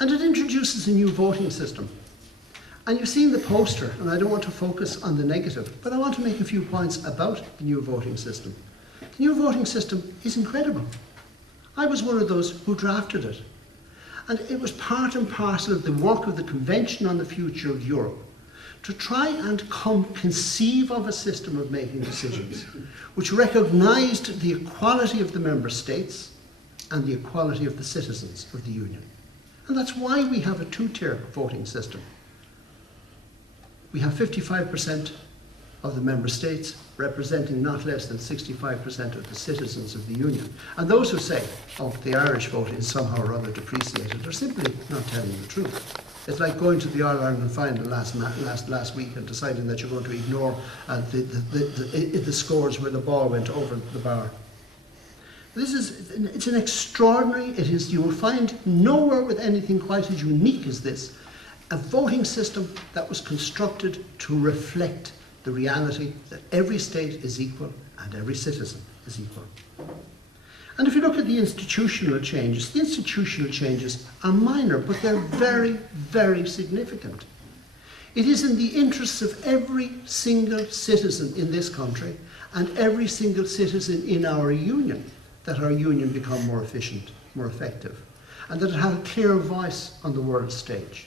And it introduces a new voting system. And you've seen the poster, and I don't want to focus on the negative, but I want to make a few points about the new voting system. The new voting system is incredible. I was one of those who drafted it. And it was part and parcel of the work of the Convention on the Future of Europe to try and conceive of a system of making decisions which recognised the equality of the member states and the equality of the citizens of the Union. And that's why we have a two-tier voting system. We have 55% of the member states representing not less than 65% of the citizens of the Union. And those who say, oh, the Irish vote is somehow or other depreciated, are simply not telling the truth. It's like going to the All-Ireland final last week and deciding that you're going to ignore the scores where the ball went over the bar. It's an extraordinary, you will find nowhere with anything quite as unique as this, a voting system that was constructed to reflect the reality that every state is equal and every citizen is equal. And if you look at the institutional changes are minor, but they're very, very significant. It is in the interests of every single citizen in this country and every single citizen in our union that our union become more efficient, more effective, and that it have a clear voice on the world stage.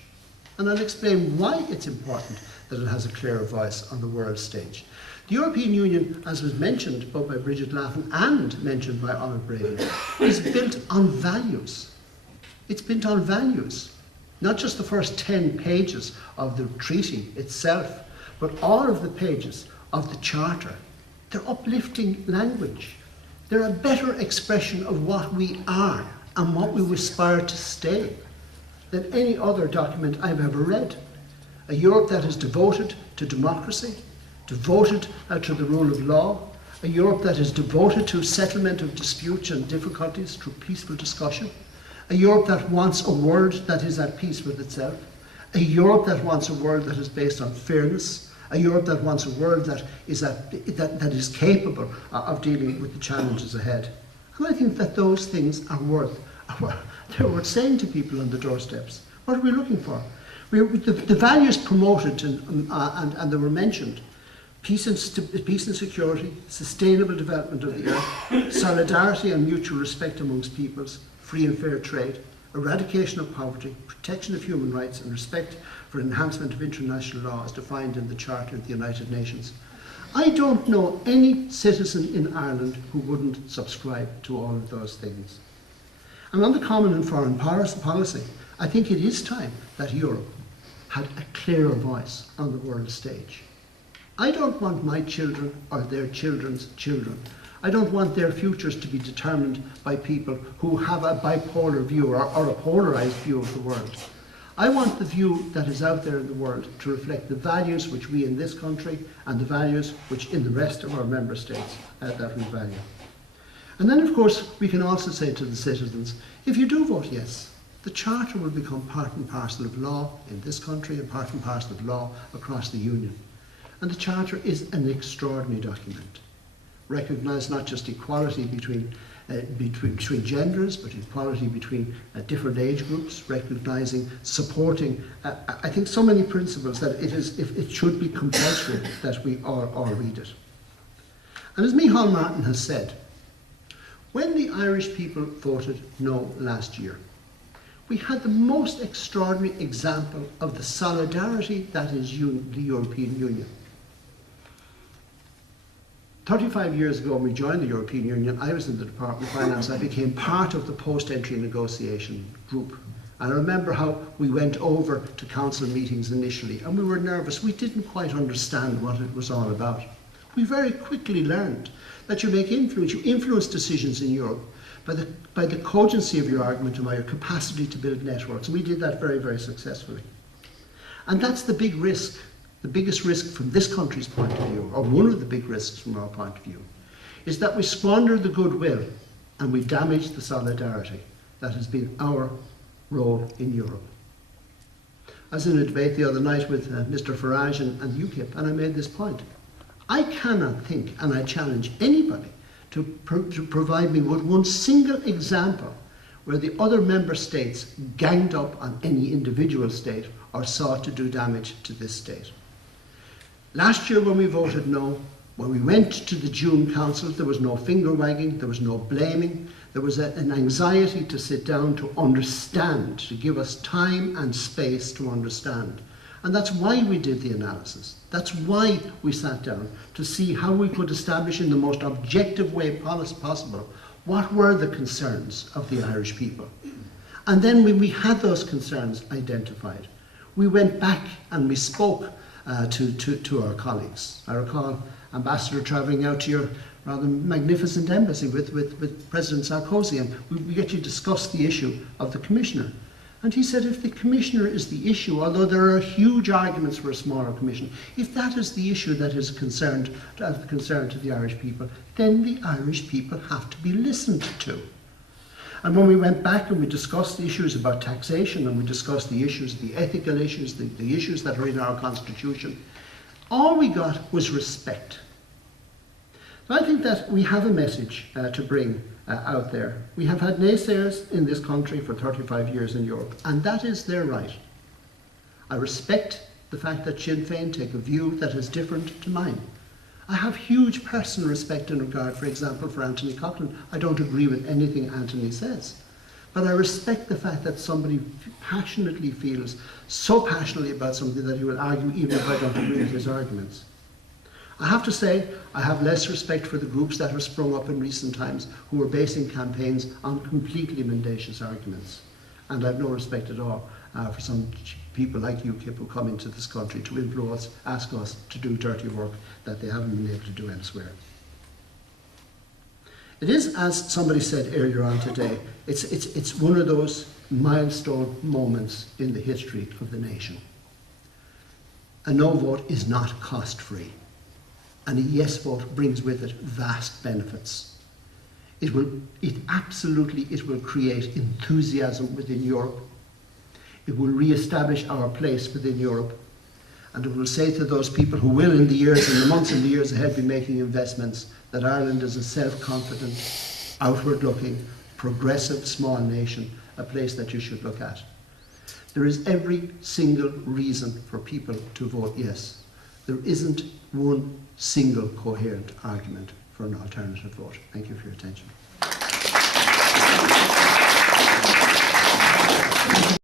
And I'll explain why it's important that it has a clear voice on the world stage. The European Union, as was mentioned both by Bridget Laffan and mentioned by Olive Brady, is built on values. It's built on values. Not just the first 10 pages of the treaty itself, but all of the pages of the charter. They're uplifting language. They're a better expression of what we are and what we aspire to stay than any other document I've ever read. A Europe that is devoted to democracy, devoted to the rule of law, a Europe that is devoted to settlement of disputes and difficulties through peaceful discussion, a Europe that wants a world that is at peace with itself, a Europe that wants a world that is based on fairness, a Europe that wants a world that is capable of dealing with the challenges ahead. And I think that those things are worth saying to people on the doorsteps. What are we looking for? The values promoted and they were mentioned: peace and security, sustainable development of the earth, solidarity and mutual respect amongst peoples, free and fair trade, eradication of poverty, protection of human rights, and respect for enhancement of international law as defined in the Charter of the United Nations. I don't know any citizen in Ireland who wouldn't subscribe to all of those things. And on the common and foreign policy, I think it is time that Europe had a clearer voice on the world stage. I don't want my children or their children's children. I don't want their futures to be determined by people who have a bipolar view or a polarized view of the world. I want the view that is out there in the world to reflect the values which we in this country and the values which in the rest of our member states that we value. And then, of course, we can also say to the citizens, if you do vote yes, the Charter will become part and parcel of law in this country and part and parcel of law across the Union. And the Charter is an extraordinary document. Recognise not just equality between genders, but equality between different age groups, recognising, supporting, I think so many principles that it should be compulsory that we all read it. And as Micheál Martin has said, when the Irish people voted no last year, we had the most extraordinary example of the solidarity that is the European Union. 35 years ago when we joined the European Union, I was in the Department of Finance. I became part of the post-entry negotiation group. And I remember how we went over to council meetings initially, and we were nervous. We didn't quite understand what it was all about. We very quickly learned that you influence decisions in Europe by the cogency of your argument and by your capacity to build networks. And we did that very, very successfully. And that's the big risk. The biggest risk from this country's point of view, or one of the big risks from our point of view, is that we squander the goodwill and we damage the solidarity that has been our role in Europe. I was in a debate the other night with Mr. Farage and UKIP, and I made this point. I cannot think, and I challenge anybody to provide me with one single example where the other member states ganged up on any individual state or sought to do damage to this state. Last year when we voted no, when we went to the June Council, there was no finger wagging, there was no blaming, there was an anxiety to sit down to understand, to give us time and space to understand. And that's why we did the analysis. That's why we sat down to see how we could establish in the most objective way possible what were the concerns of the Irish people. And then when we had those concerns identified, we went back and we spoke to our colleagues. I recall Ambassador travelling out to your rather magnificent embassy with President Sarkozy, and we get you to discuss the issue of the Commissioner. And he said, if the Commissioner is the issue, although there are huge arguments for a smaller Commission, if that is the issue that is concern to the Irish people, then the Irish people have to be listened to. And when we went back and we discussed the issues about taxation, and we discussed the issues, the ethical issues, the issues that are in our Constitution, all we got was respect. So I think that we have a message to bring out there. We have had naysayers in this country for 35 years in Europe, and that is their right. I respect the fact that Sinn Féin take a view that is different to mine. I have huge personal respect and regard, for example, for Anthony Coughlin. I don't agree with anything Anthony says, but I respect the fact that somebody passionately feels so passionately about something that he will argue even if I don't agree with his arguments. I have to say, I have less respect for the groups that have sprung up in recent times who are basing campaigns on completely mendacious arguments. And I have no respect at all for some people like UKIP who come into this country to influence, ask us to do dirty work that they haven't been able to do elsewhere. It is, as somebody said earlier on today, it's one of those milestone moments in the history of the nation. A no vote is not cost-free, and a yes vote brings with it vast benefits. It will create enthusiasm within Europe. It will re-establish our place within Europe, and it will say to those people who will in the years and the months and the years ahead be making investments that Ireland is a self-confident, outward-looking, progressive small nation, a place that you should look at. There is every single reason for people to vote yes. There isn't one single coherent argument for an alternative vote. Thank you for your attention.